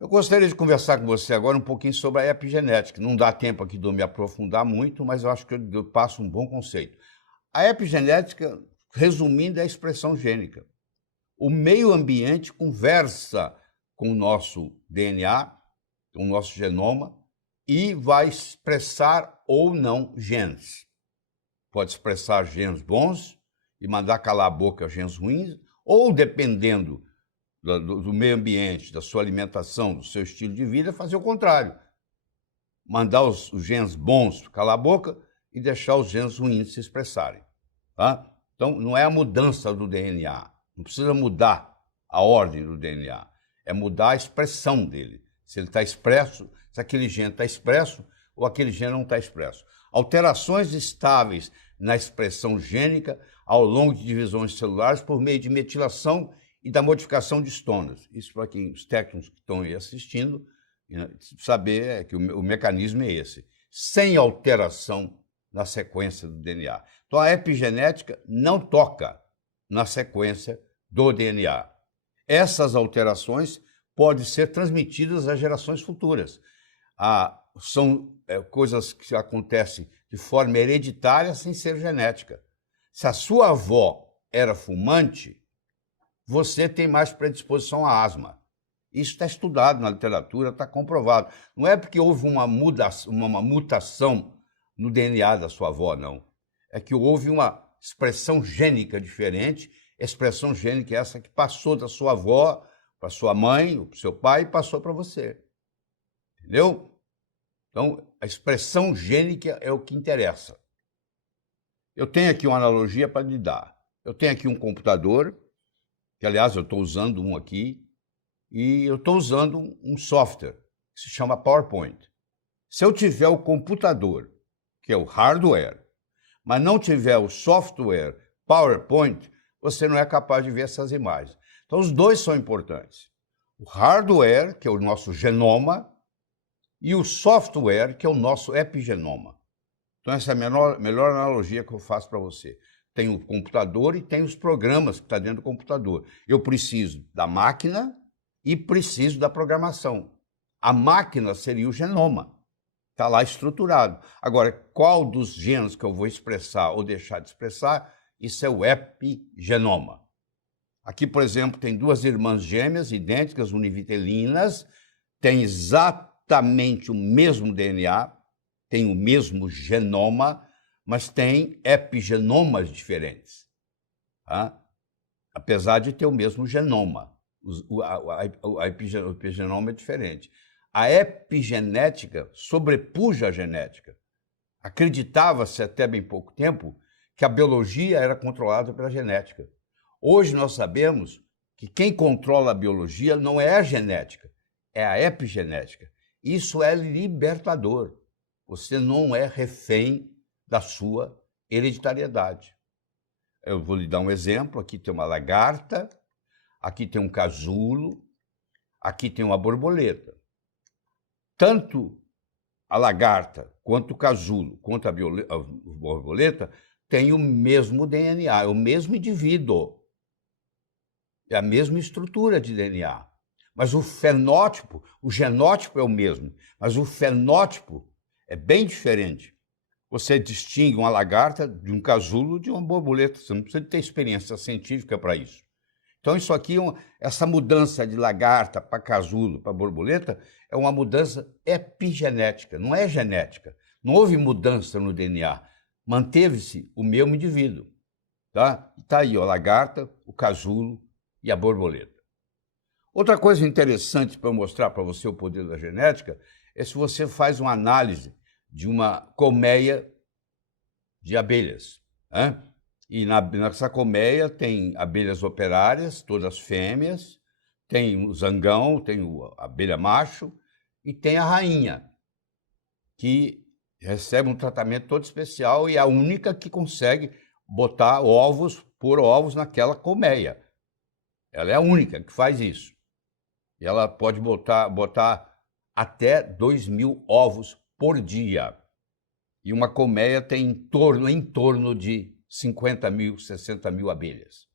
Eu gostaria de conversar com você agora um pouquinho sobre a epigenética. Não dá tempo aqui de eu me aprofundar muito, mas eu acho que eu passo um bom conceito. A epigenética, resumindo, é a expressão gênica. O meio ambiente conversa com o nosso DNA, com o nosso genoma, e vai expressar ou não genes. Pode expressar genes bons e mandar calar a boca genes ruins, ou dependendo do meio ambiente, da sua alimentação, do seu estilo de vida, fazer o contrário. Mandar os genes bons calar a boca e deixar os genes ruins se expressarem. Tá? Então, não é a mudança do DNA. Não precisa mudar a ordem do DNA. É mudar a expressão dele. Se ele está expresso, se aquele gene está expresso ou aquele gene não está expresso. Alterações estáveis na expressão gênica ao longo de divisões celulares por meio de metilação e da modificação de histonas. Isso para quem os técnicos que estão aí assistindo, saber que o mecanismo é esse. Sem alteração na sequência do DNA. Então a epigenética não toca na sequência do DNA. Essas alterações podem ser transmitidas às gerações futuras. São coisas que acontecem de forma hereditária sem ser genética. Se a sua avó era fumante, você tem mais predisposição à asma. Isso está estudado na literatura, está comprovado. Não é porque houve uma mutação no DNA da sua avó, não. É que houve uma expressão gênica diferente, expressão gênica essa que passou da sua avó para sua mãe, para o seu pai, e passou para você. Entendeu? Então, a expressão gênica é o que interessa. Eu tenho aqui uma analogia para lhe dar. Eu tenho aqui um computador, que, aliás, eu estou usando um aqui, e eu estou usando um software que se chama PowerPoint. Se eu tiver o computador, que é o hardware, mas não tiver o software PowerPoint, você não é capaz de ver essas imagens. Então, os dois são importantes. O hardware, que é o nosso genoma, e o software, que é o nosso epigenoma. Então, essa é a melhor analogia que eu faço para você. Tem o computador e tem os programas que estão dentro do computador. Eu preciso da máquina e preciso da programação. A máquina seria o genoma. Está lá estruturado. Agora, qual dos genes que eu vou expressar ou deixar de expressar, isso é o epigenoma. Aqui, por exemplo, tem duas irmãs gêmeas idênticas, univitelinas, têm exatamente o mesmo DNA, têm o mesmo genoma, mas têm epigenomas diferentes. Tá? Apesar de ter o mesmo genoma, o epigenoma é diferente. A epigenética sobrepuja a genética. Acreditava-se até bem pouco tempo que a biologia era controlada pela genética. Hoje nós sabemos que quem controla a biologia não é a genética, é a epigenética. Isso é libertador. Você não é refém da sua hereditariedade. Eu vou lhe dar um exemplo. Aqui tem uma lagarta, aqui tem um casulo, aqui tem uma borboleta. Tanto a lagarta, quanto o casulo, quanto a borboleta, têm o mesmo DNA, é o mesmo indivíduo. É a mesma estrutura de DNA. Mas o fenótipo, o genótipo é o mesmo, mas o fenótipo é bem diferente. Você distingue uma lagarta de um casulo de uma borboleta. Você não precisa ter experiência científica para isso. Então, isso aqui, essa mudança de lagarta para casulo, para borboleta, é uma mudança epigenética, não é genética. Não houve mudança no DNA. Manteve-se o mesmo indivíduo. Tá? Está aí, ó, a lagarta, o casulo e a borboleta. Outra coisa interessante para mostrar para você o poder da genética é se você faz uma análise de uma colmeia de abelhas. Né? E nessa colmeia tem abelhas operárias, todas fêmeas, tem o zangão, tem a abelha macho e tem a rainha, que recebe um tratamento todo especial e é a única que consegue botar ovos, pôr ovos naquela colmeia. Ela é a única que faz isso. E ela pode botar até 2.000 ovos por dia. E uma colmeia tem em torno de 50.000, 60.000 abelhas.